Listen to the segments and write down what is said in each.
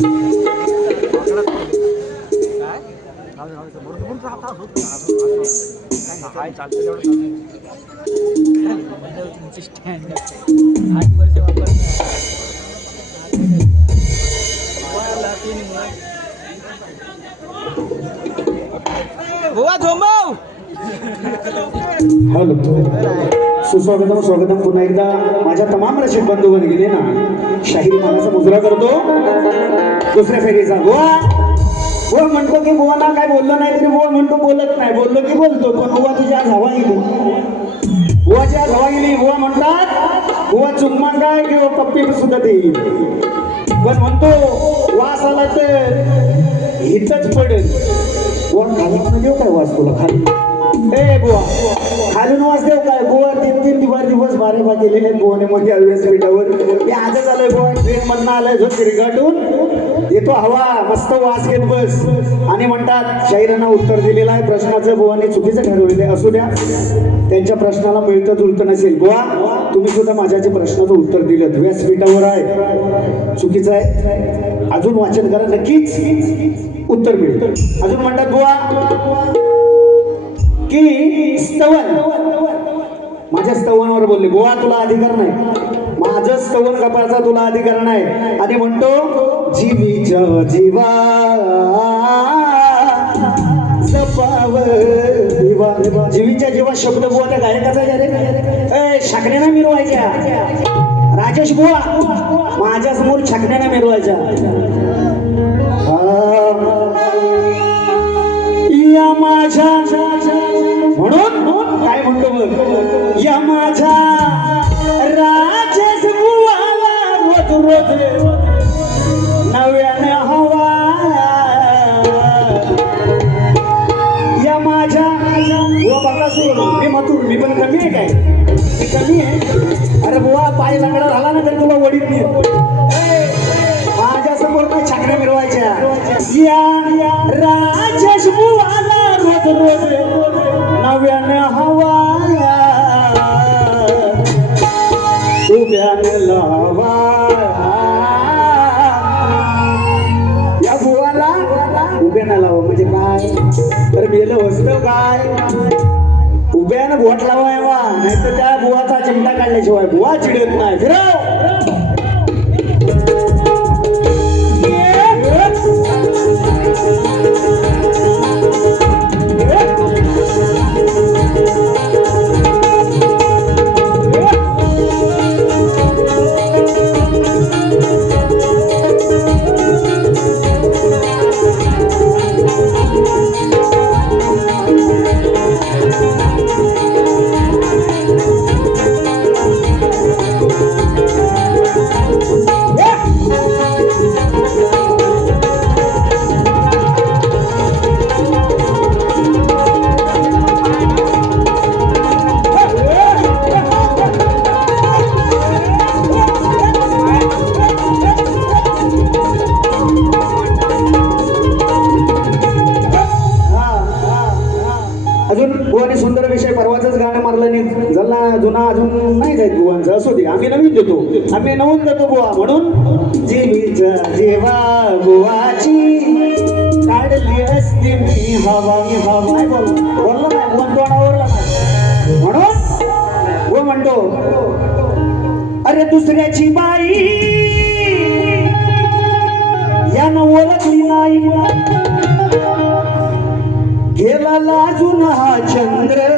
Hello, स्वागतम पुन्हा एकदा माझ्या तमाम रसिक बंधू गेले ना. शाहीर मानाचा मुजरा करतो दुसऱ्या फेरीचा. बुवा म्हणतो की बुवा ना काय बोललो नाही तरी बुवा म्हणतो बोलत नाही, बोललो की बोलतो. पण बुवा तुझी आज हवा गेली, बुवाची आज हवा गेली. बुवा म्हणतात बुवा चुम्मा काय किंवा पप्पी सुद्धा देईल, पण म्हणतो वास आला तर हितच पडेल. बुवा खाली देऊ काय वास तुला खाली? ए बुवा खालून वास देऊ काय? बुवा तीन दिवस बारे बा गेलेले आहेत बुवाने मध्ये व्यासपीठावर. मी आजच आलोय बुवा, ट्रेन मधनं आलोय जो तिरगाटून येतो हवा मस्त वास घेत बस. आणि म्हणतात शाहिरांना उत्तर दिलेलं आहे प्रश्नाचं बुवाने चुकीचं ठरवलेलं असू द्या, त्यांच्या प्रश्नाला मिळतं जुळतं नसेल. बुवा तुम्ही सुद्धा माझ्या प्रश्नाचं उत्तर दिलं, व्यासपीठावर आहे, चुकीचं आहे, अजून वाचन करा, नक्कीच उत्तर मिळतं. अजून म्हणतात बुवा की स्तवन, माझ्या स्तवनावर बोलले. बुवा तुला अधिकार नाही, माझं स्तवन कपाचा तुला अधिकार नाही. आणि म्हणतो जीवीच्या जीवा जपाव देवा. जीवीच्या जीवा शब्द बुवा त्या गायकाचा रे शाकण्याना मिरवायच्या. राजेश बुवा माझ्या समोर छाकण्याना मिरवायच्या. या माझ्या म्हणून काय म्हणतो बघ, या माझ्या राजेश बुवाला रोज रोज नव्याने हवा. या माझ्या बुवा बघा सोडून मी मथुर, मी पण कमी आहे काय? मी कमी आहे? अरे बुवा पाय लंगडा झाला ना तर तुला वडीत नाही. माझ्या समोर काय छाकऱ्या मिरवायच्या. या राजेश बुवाला रोज रोज नव्यानं हवा, उभ्यानं लावा. या बुवाला उभ्यानं लावा म्हणजे काय? तर गेलं असतं काय? उभ्यानं बोट लावा, नाही तर त्या बुवाचा चिमटा काढल्याशिवाय बुवा चिडत नाही. फिरव जुना अजून नाही जायत बुवांचं. असू दे, आम्ही नवीन देतो, आम्ही नवीन देतो बुवा. म्हणून जीवीच्या जेव्हा बुवाची काढली असती मी हवा, मी हवा. नाही बोललो नाही, बुवा तोंडावरला नाही. म्हणून बुवा म्हणतो अरे दुसऱ्याची बाई यानं ओळखली नाही, गेला लाजून हा चंद्र,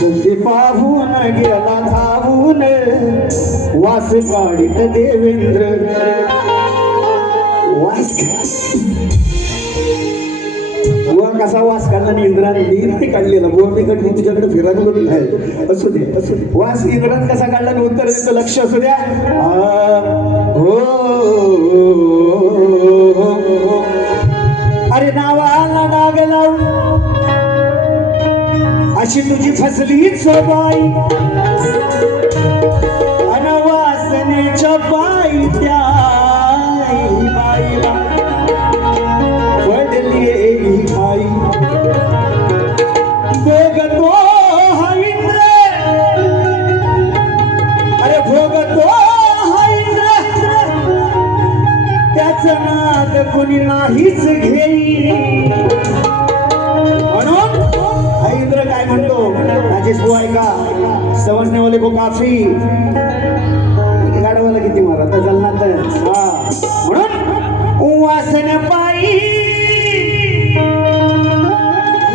संधी पाहून गेला धावून वास काढीत देवेंद्र. वास बुवा कसा वास काढला इंद्राने? मी नाही काढलेला बुवा, मी कडली तुझ्याकडे फिरायला बोलून आहे. असू दे असू दे. वास इंद्राने कसा काढला आणि उत्तर देतं, लक्ष असू द्या. हो अरे नावाला डाग लावून अशी तुझी फसलीच बाई, अनवासनेच्या बाई त्या बाईला पडली आई. भोगतो हा इंद्र, अरे भोगतो हा इंद्र वाले को काफी गाडवाला किती मारा तर चालणार तर हा म्हणून वासने पायी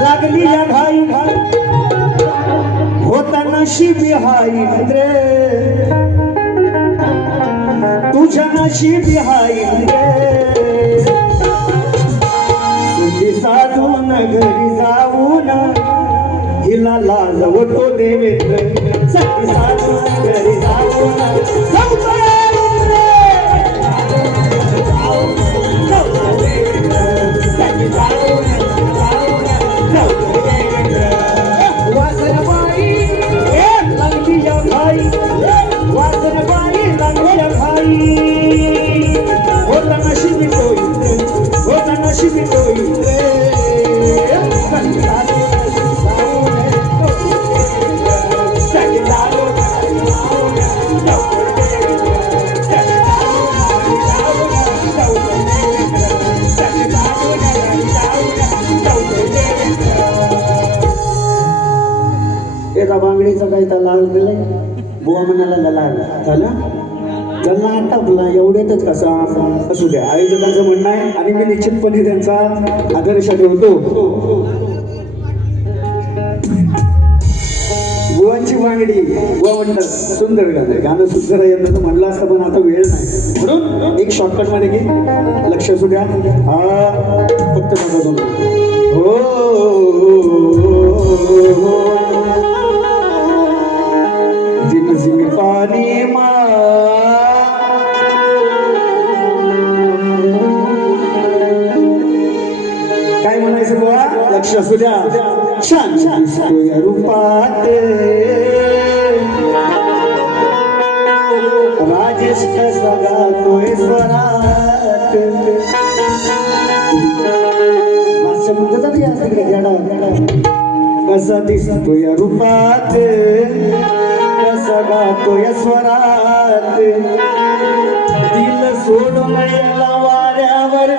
लागली या घाई होता नशीबी हाई रे तुझ्या नशीबी हाई रे संधी साधून घरी जाऊन हिला लाजवतो देवेंद्र संधी साधून घरी जाऊन बांगडीचा काही तर लाल दिलाय बुवा म्हणाला लाल झाला त्यांना आटपला एवढ्यातच कसा असू द्या आयोजकांचं म्हणणं आहे आणि मी निश्चितपणे त्यांचा आदर्श ठेवतो बुवांची बांगडी बुवा म्हणतात सुंदर गाणं सुंदर यंत्र म्हणलं असतं पण आता वेळ नाही म्हणून एक शॉर्टकट मध्ये घे लक्ष असू द्या हा फक्त हो जिम पानी मा काय म्हणायचं बुवा लक्ष असू द्या छान दिसतोय रूपात राजेश कसा गातोय स्वरात कसा दिसतोय रूपात कसा गातोय स्वरात दिल सोडून याला वाऱ्यावर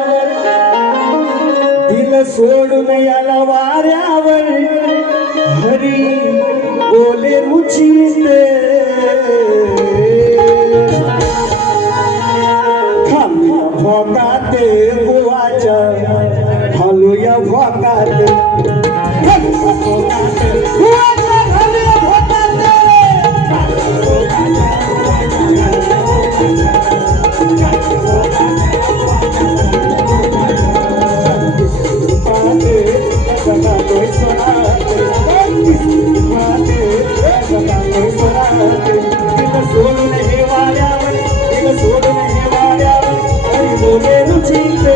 दिल सोडून याला वाऱ्यावर हरी बोले रुचिते थांबूया भोकाते बुवाच्या हलूया भोकाते सोडून हे वाऱ्यावर दिल सोडून हे वाऱ्यावर हरी बोले रुचिते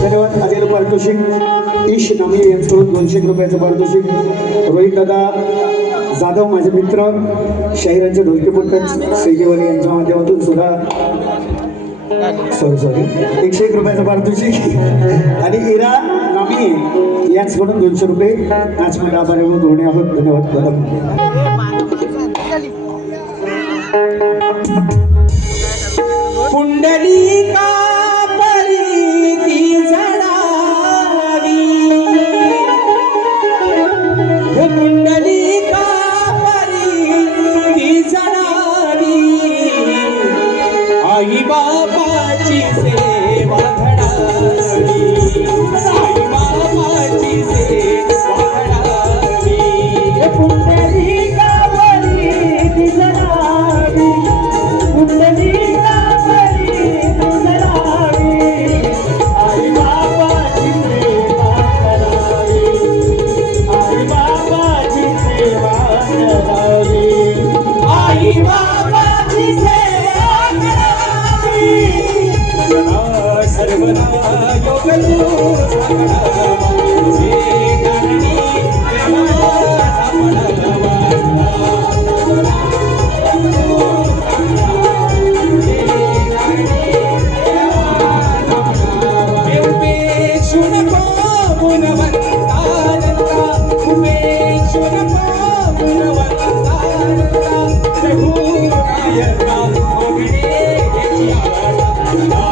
धन्यवाद आलेलं पारितोषिक ईश नामी यांच्याकडून 200 रुपयाचं पारितोषिक रोहित दादा जाधव माझे मित्र शाहिरांचे ढोलके पंकज सैदेवाली यांच्या माध्यमातून सुद्धा सॉरी 101 रुपयाचं पारितोषिक आणि इरा नामी यांच्याकडून 200 रुपये नाचमंडळ आभारी होणे आहोत धन्यवाद पुंडलिका पुंडलिका परी जणावी आई बापाची सेवा घडावी आई बापाची सेवा घडावी पुंडलिका परी जणावी पुंडलिका परी परमेश्वर पावन वंदारता रघुनायका मागणे त्याची आशा